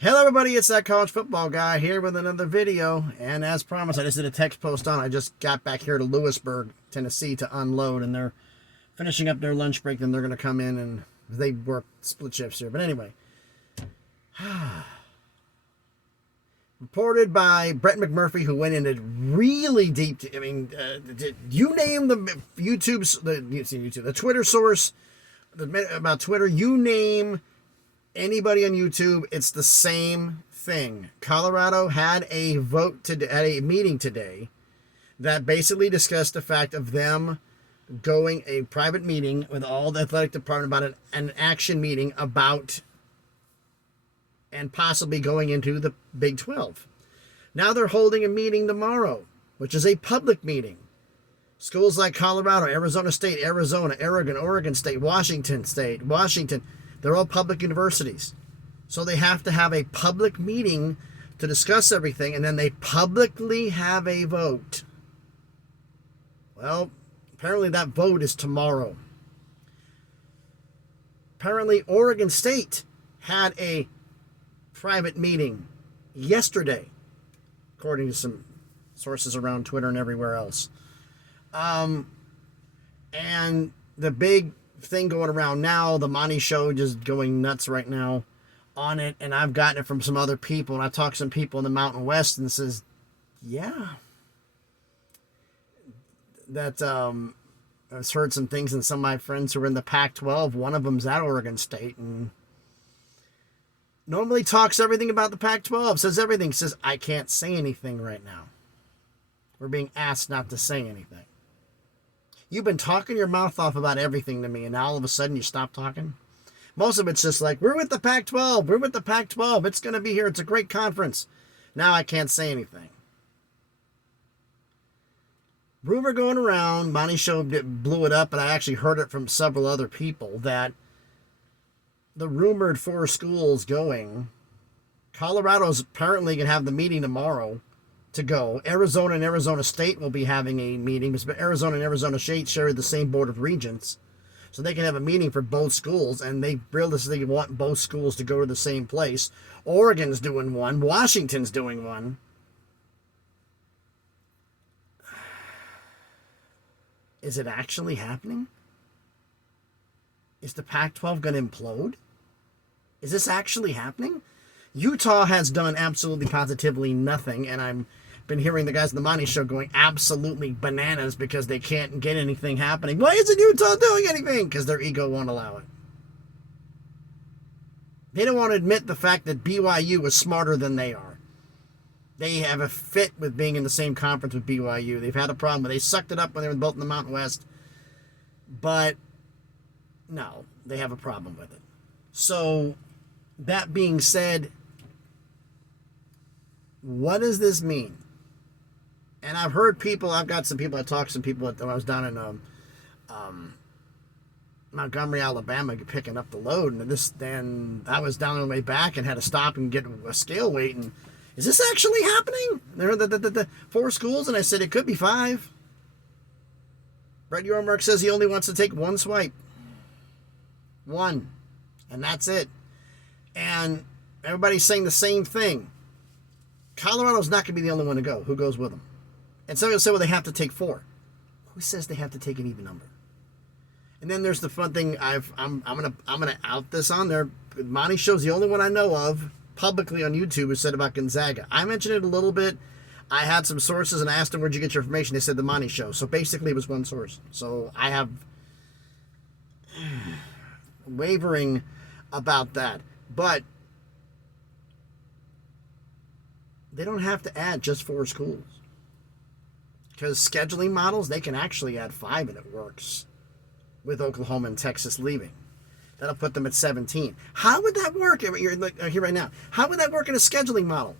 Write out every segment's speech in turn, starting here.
Hello everybody, it's that college football guy here with another video, and as promised I just did a text post on. I just got back here to Lewisburg, Tennessee to unload, and they're finishing up their lunch break, and they're going to come in and they work split shifts here. But anyway, reported by Brett McMurphy, who went into really deep, you name the the Twitter source about Twitter, you name anybody on YouTube, it's the same thing. Colorado had a meeting today that basically discussed the fact of them going a private meeting with all the athletic department about an action meeting about and possibly going into the Big 12. Now they're holding a meeting tomorrow, which is a public meeting. Schools like Colorado, Arizona State, Arizona, Oregon State, Washington, they're all public universities. So they have to have a public meeting to discuss everything, and then they publicly have a vote. Well, apparently that vote is tomorrow. Apparently Oregon State had a private meeting yesterday, according to some sources around Twitter and everywhere else. And the big thing going around now, the Monty Show just going nuts right now on it, and I've gotten it from some other people, and I talked to some people in the Mountain West, and says, yeah, that I've heard some things, and some of my friends who are in the Pac12, one of them's at Oregon State, and normally talks everything about the Pac12, says everything, says, I can't say anything right now. We're being asked not to say anything. You've been talking your mouth off about everything to me, and now all of a sudden you stop talking? Most of it's just like, we're with the Pac-12. We're with the Pac-12. It's going to be here. It's a great conference. Now I can't say anything. Rumor going around, Monty Show blew it up, and I actually heard it from several other people, that the rumored 4 schools going, Colorado's apparently going to have the meeting tomorrow to go. Arizona and Arizona State will be having a meeting, but Arizona and Arizona State share the same board of regents, so they can have a meeting for both schools, and they realistically want both schools to go to the same place. Oregon's doing one, Washington's doing one. Is it actually happening? Is the Pac-12 going to implode? Is this actually happening? Utah has done absolutely positively nothing, and I've been hearing the guys in the Monty Show going absolutely bananas because they can't get anything happening. Why isn't Utah doing anything? Because their ego won't allow it. They don't want to admit the fact that BYU is smarter than they are. They have a fit with being in the same conference with BYU. They've had a problem. They sucked it up when they were both in the Mountain West. But no, they have a problem with it. So, that being said, what does this mean? And I've heard people, I've got some people, I talked to some people when I was down in Montgomery, Alabama, picking up the load, and then I was down on the way back and had to stop and get a scale weight, and is this actually happening? There are the 4 schools, and I said it could be 5. Brett Yormark says he only wants to take 1 swipe. 1. And that's it. And everybody's saying the same thing. Colorado's not going to be the only one to go. Who goes with them? And some people say, well, they have to take 4. Who says they have to take an even number? And then there's the fun thing. I'm gonna out this on there. Monty Show's the only one I know of publicly on YouTube who said about Gonzaga. I mentioned it a little bit. I had some sources and I asked them, where'd you get your information? They said the Monty Show. So basically it was one source. So I have wavering about that. But they don't have to add just 4 schools. Because scheduling models, they can actually add 5 and it works. With Oklahoma and Texas leaving. That'll put them at 17. How would that work? You're here right now. How would that work in a scheduling model?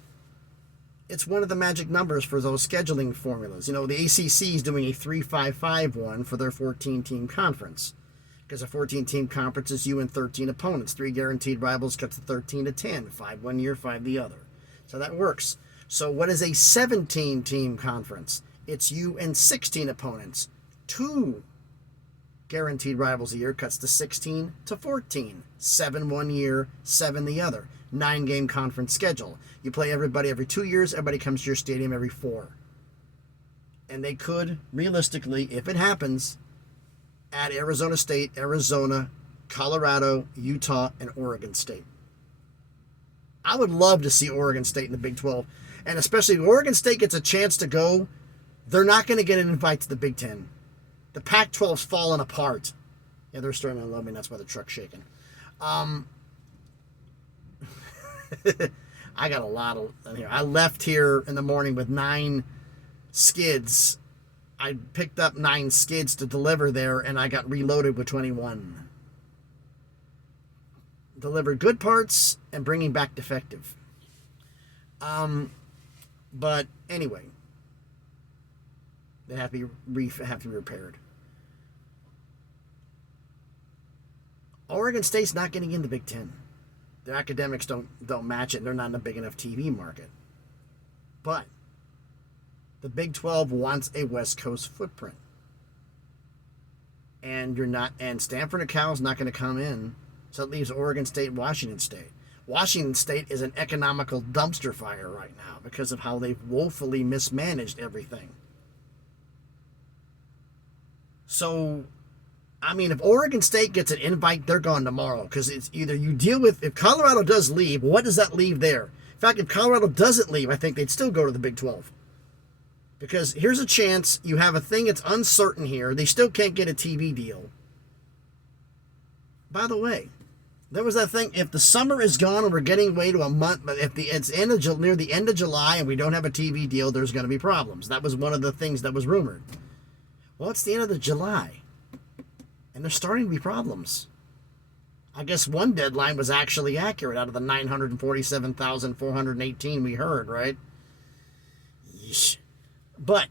It's one of the magic numbers for those scheduling formulas. You know, the ACC is doing a 3-5-5 one for their 14-team conference. Because a 14-team conference is you and 13 opponents. 3 guaranteed rivals cuts to 13 to 10. 5 one year, 5 the other. So that works. So what is a 17-team conference? It's you and 16 opponents. 2 guaranteed rivals a year cuts to 16 to 14. 7 one year, 7 the other. 9-game conference schedule. You play everybody every 2 years. Everybody comes to your stadium every 4. And they could, realistically, if it happens, add Arizona State, Arizona, Colorado, Utah, and Oregon State. I would love to see Oregon State in the Big 12. And especially if Oregon State gets a chance to go, they're not going to get an invite to the Big 10. The Pac-12's falling apart. Yeah, they're starting to love me. That's why the truck's shaking. I got a lot of... I left here in the morning with 9 skids. I picked up 9 skids to deliver there, and I got reloaded with 21. Delivered good parts and bringing back defective. But anyway, they have to be repaired. Oregon State's not getting in the Big Ten. Their academics don't match it. They're not in a big enough TV market. But the Big 12 wants a West Coast footprint. And Stanford and Cal's not going to come in. So it leaves Oregon State, Washington State. Washington State is an economical dumpster fire right now because of how they've woefully mismanaged everything. So, if Oregon State gets an invite, they're gone tomorrow. Because it's either you deal with, if Colorado does leave, what does that leave there? In fact, if Colorado doesn't leave, I think they'd still go to the Big 12. Because here's a chance, you have a thing that's uncertain here. They still can't get a TV deal. By the way, there was that thing, if the summer is gone and we're getting away to a month, but if it's near the end of July and we don't have a TV deal, there's going to be problems. That was one of the things that was rumored. Well, it's the end of the July. And there's starting to be problems. I guess one deadline was actually accurate out of the 947,418 we heard, right? Yeesh. But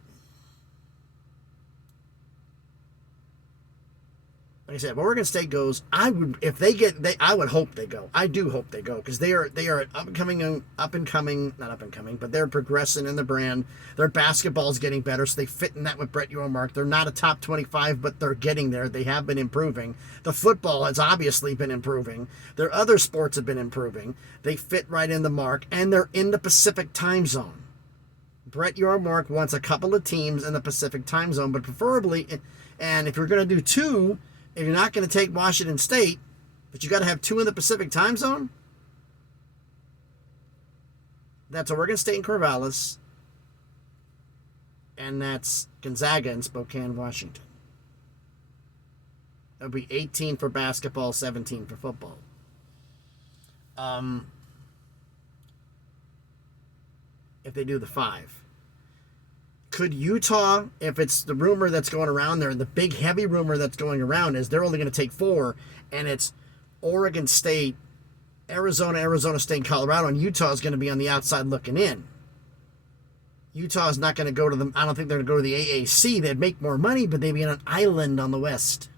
like I said, if Oregon State goes, I would hope they go. I do hope they go because they are up and coming, but they're progressing in the brand. Their basketball's getting better, so they fit in that with Brett Yormark. They're not a top 25, but they're getting there. They have been improving. The football has obviously been improving. Their other sports have been improving. They fit right in the mark, and they're in the Pacific time zone. Brett Yormark wants a couple of teams in the Pacific time zone, but preferably, and if you're going to do 2, if you're not going to take Washington State, but you got to have 2 in the Pacific time zone, that's Oregon State and Corvallis, and that's Gonzaga and Spokane, Washington. That would be 18 for basketball, 17 for football. If they do the 5. Could Utah, if it's the rumor that's going around there, the big heavy rumor that's going around is they're only going to take 4, and it's Oregon State, Arizona State, and Colorado, and Utah is going to be on the outside looking in. Utah is not going to go to them. I don't think they're going to go to the AAC. They'd make more money, but they'd be on an island on the West.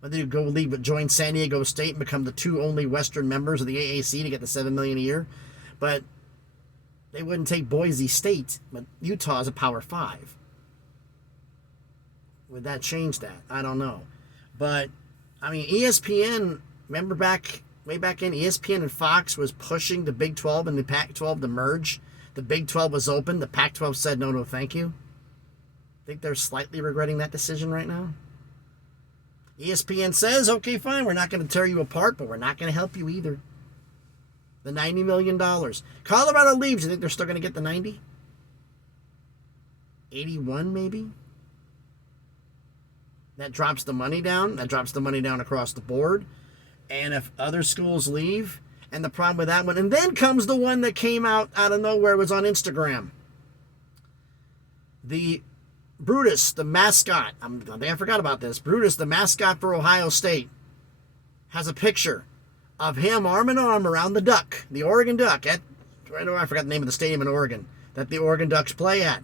Whether you join San Diego State and become the 2 only Western members of the AAC to get the $7 million a year, but they wouldn't take Boise State, but Utah is a Power 5. Would that change that? I don't know. But, ESPN, remember way back in, ESPN and Fox was pushing the Big 12 and the Pac-12 to merge. The Big 12 was open. The Pac-12 said, no, thank you. I think they're slightly regretting that decision right now. ESPN says, okay, fine, we're not going to tear you apart, but we're not going to help you either. The $90 million. Colorado leaves. You think they're still going to get the 90? 81 maybe? That drops the money down. That drops the money down across the board. And if other schools leave, and the problem with that one, and then comes the one that came out of nowhere, it was on Instagram. The Brutus, the mascot. I think I forgot about this. Brutus, the mascot for Ohio State, has a picture of him arm in arm around the Duck, the Oregon Duck. I forgot the name of the stadium in Oregon that the Oregon Ducks play at.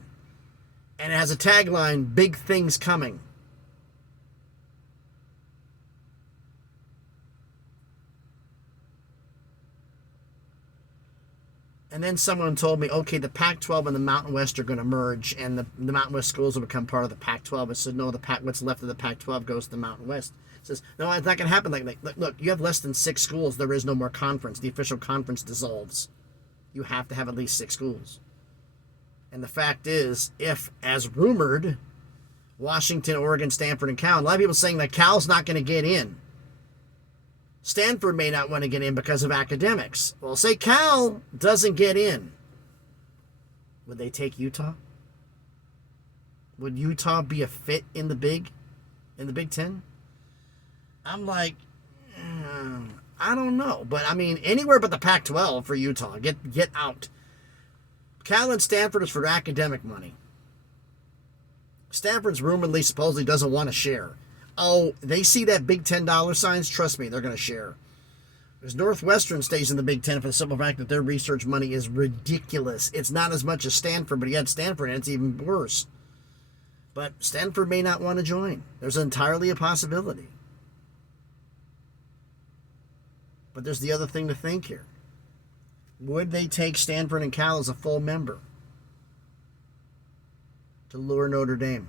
And it has a tagline, big things coming. And then someone told me, okay, the Pac-12 and the Mountain West are going to merge, and the Mountain West schools will become part of the Pac-12. I said, no, what's left of the Pac-12 goes to the Mountain West. It says, no, it's not going to happen. Look, you have less than 6 schools. There is no more conference. The official conference dissolves. You have to have at least 6 schools. And the fact is, if, as rumored, Washington, Oregon, Stanford, and Cal, a lot of people saying that Cal's not going to get in. Stanford may not want to get in because of academics. Well, say Cal doesn't get in. Would they take Utah? Would Utah be a fit in the Big Ten? I'm like, I don't know. But, I mean, anywhere but the Pac-12 for Utah. Get out. Cal and Stanford is for academic money. Stanford's rumoredly, supposedly doesn't want to share. Oh, they see that big $10 signs? Trust me, they're going to share. Because Northwestern stays in the Big Ten for the simple fact that their research money is ridiculous. It's not as much as Stanford, but yet Stanford, and it's even worse. But Stanford may not want to join. There's entirely a possibility. But there's the other thing to think here. Would they take Stanford and Cal as a full member to lure Notre Dame?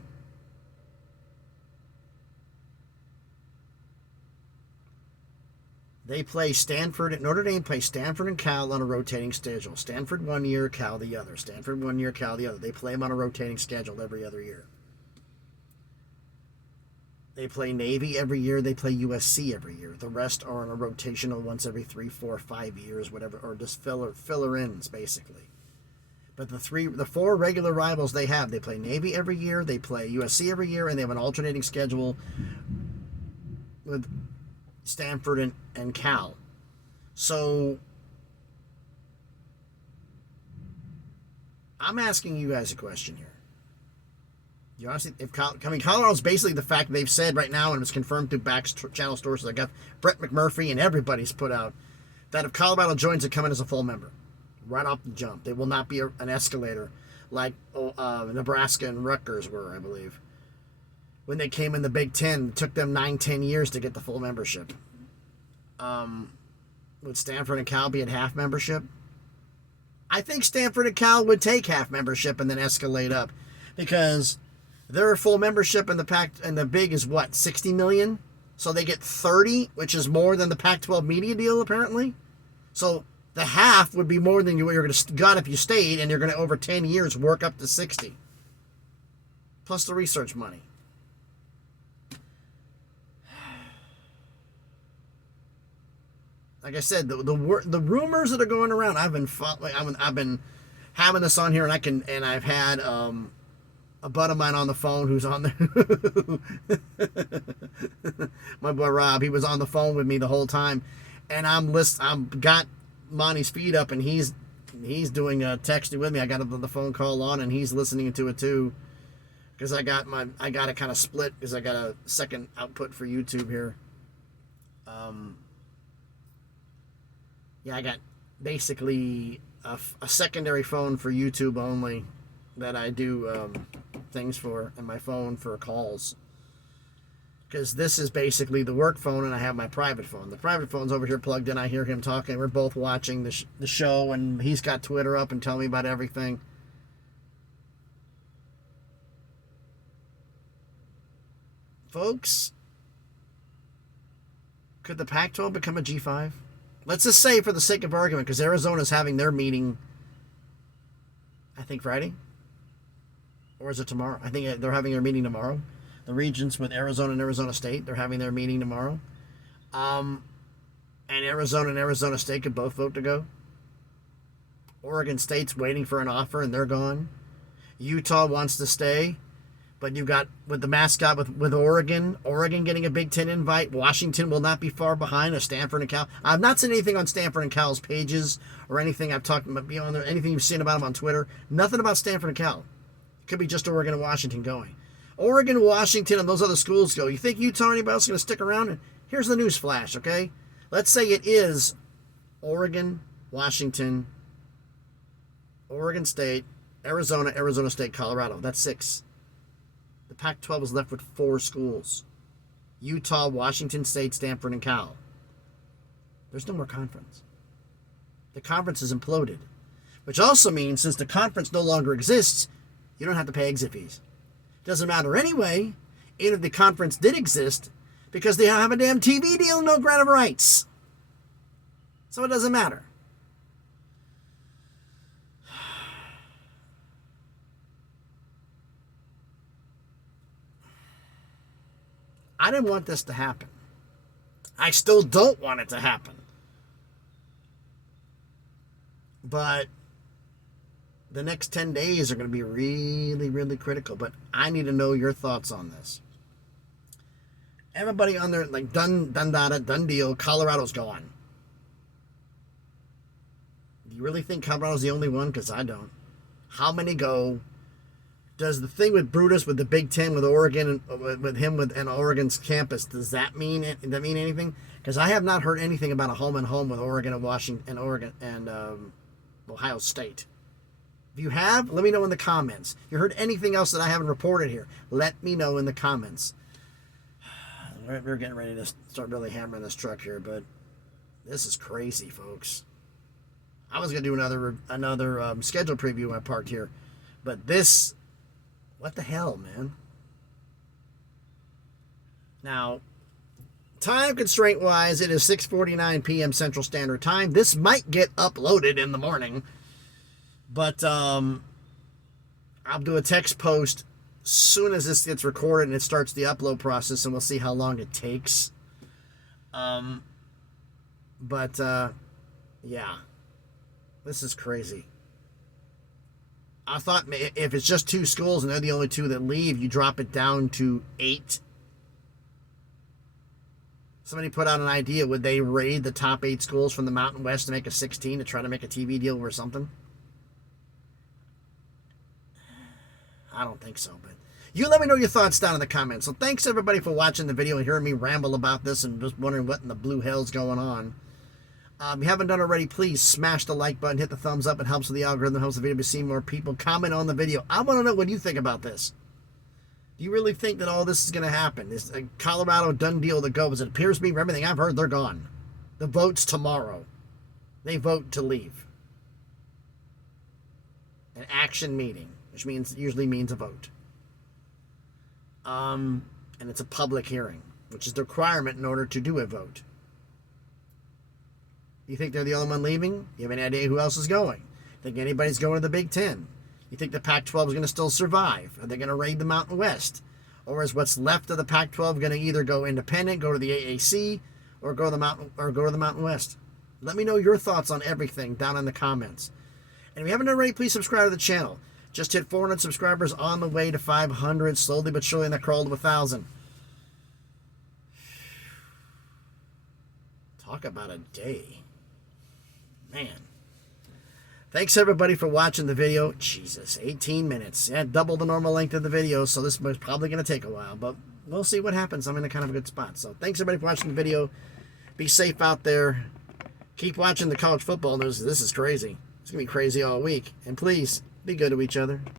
They play Stanford. Notre Dame plays Stanford and Cal on a rotating schedule. Stanford one year, Cal the other. Stanford one year, Cal the other. They play them on a rotating schedule every other year. They play Navy every year. They play USC every year. The rest are on a rotational once every 3, 4, 5 years, whatever, or just filler-ins, basically. But the 4 regular rivals they have, they play Navy every year, they play USC every year, and they have an alternating schedule with Stanford and Cal. So I'm asking you guys a question here. You honestly, Colorado's basically the fact that they've said right now, and it's confirmed through back channel sources. I got Brett McMurphy and everybody's put out that if Colorado joins, it come in as a full member right off the jump. They will not be an escalator like Nebraska and Rutgers were, I believe. When they came in the Big Ten, it took them 9-10 years to get the full membership. Would Stanford and Cal be at half membership? I think Stanford and Cal would take half membership and then escalate up, because their full membership in the Big is what, 60 million? So they get 30, which is more than the Pac-12 media deal apparently. So the half would be more than you're going to got if you stayed, and you're going to over 10 years work up to 60, plus the research money. Like I said, the rumors that are going around, I've been having this on here, and I've had a buddy of mine on the phone who's on there. My boy Rob, he was on the phone with me the whole time, and I'm got Monty's feed up, and he's doing texting with me. I got the phone call on, and he's listening to it too, because I got it kind of split, because I got a second output for YouTube here. Yeah, I got basically a secondary phone for YouTube only that I do things for, and my phone for calls. Because this is basically the work phone, and I have my private phone. The private phone's over here plugged in. I hear him talking. We're both watching the show, and he's got Twitter up and telling me about everything. Folks, could the Pac-12 become a G5? Let's just say, for the sake of argument, because Arizona's having their meeting, I think Friday? Or is it tomorrow? I think they're having their meeting tomorrow. The regions with Arizona and Arizona State, they're having their meeting tomorrow. And Arizona State could both vote to go. Oregon State's waiting for an offer, and they're gone. Utah wants to stay. But you've got, with the mascot, with Oregon getting a Big Ten invite. Washington will not be far behind, as Stanford and Cal. I've not seen anything on Stanford and Cal's pages, or anything I've talked about, anything you've seen about them on Twitter. Nothing about Stanford and Cal. It could be just Oregon and Washington going. Oregon, Washington, and those other schools go. You think Utah or anybody else is going to stick around? And here's the news flash, okay? Let's say it is Oregon, Washington, Oregon State, Arizona, Arizona State, Colorado. That's 6. The Pac-12 is left with 4 schools. Utah, Washington State, Stanford, and Cal. There's no more conference. The conference is imploded. Which also means since the conference no longer exists, you don't have to pay exit fees. Doesn't matter anyway, even if the conference did exist, because they have a damn TV deal and no grant of rights. So it doesn't matter. I didn't want this to happen. I still don't want it to happen. But the next 10 days are going to be really, really critical. But I need to know your thoughts on this. Everybody on there, like, done deal, Colorado's gone. Do you really think Colorado's the only one? Because I don't. How many go? Does the thing with Brutus, with the Big Ten, with Oregon, and with him and Oregon's campus, does that mean anything? Because I have not heard anything about a home and home with Oregon and Washington and Oregon and Ohio State. If you have, let me know in the comments. You heard anything else that I haven't reported here? Let me know in the comments. We're getting ready to start really hammering this truck here, but this is crazy, folks. I was going to do another schedule preview on my part here, but this, what the hell, man? Now, time constraint wise, it is 6:49 p.m. Central Standard Time. This might get uploaded in the morning, but I'll do a text post soon as this gets recorded and it starts the upload process, and we'll see how long it takes. Yeah, this is crazy. I thought if it's just 2 schools and they're the only 2 that leave, you drop it down to 8. Somebody put out an idea. Would they raid the top 8 schools from the Mountain West to make a 16 to try to make a TV deal or something? I don't think so, but you let me know your thoughts down in the comments. So thanks everybody for watching the video and hearing me ramble about this and just wondering what in the blue hell's going on. If you haven't done already, please smash the like button, hit the thumbs up. It helps with the algorithm, helps the video be seen more people. Comment on the video. I want to know what you think about this. Do you really think that all this is going to happen? Is a Colorado done deal to go? As it appears to me, from everything I've heard, they're gone. The vote's tomorrow. They vote to leave. An action meeting, which usually means a vote. And it's a public hearing, which is the requirement in order to do a vote. You think they're the only one leaving? You have any idea who else is going? Think anybody's going to the Big Ten? You think the Pac-12 is going to still survive? Are they going to raid the Mountain West? Or is what's left of the Pac-12 going to either go independent, go to the AAC, or go to the Mountain West? Let me know your thoughts on everything down in the comments. And if you haven't already, please subscribe to the channel. Just hit 400 subscribers on the way to 500, slowly but surely, and that crawl to 1,000. Talk about a day. Man. Thanks everybody for watching the video. Jesus, 18 minutes. Yeah, double the normal length of the video, so this is probably going to take a while, but we'll see what happens. I'm in a kind of a good spot. So thanks everybody for watching the video. Be safe out there. Keep watching the college football news. This is crazy. It's going to be crazy all week. And please, be good to each other.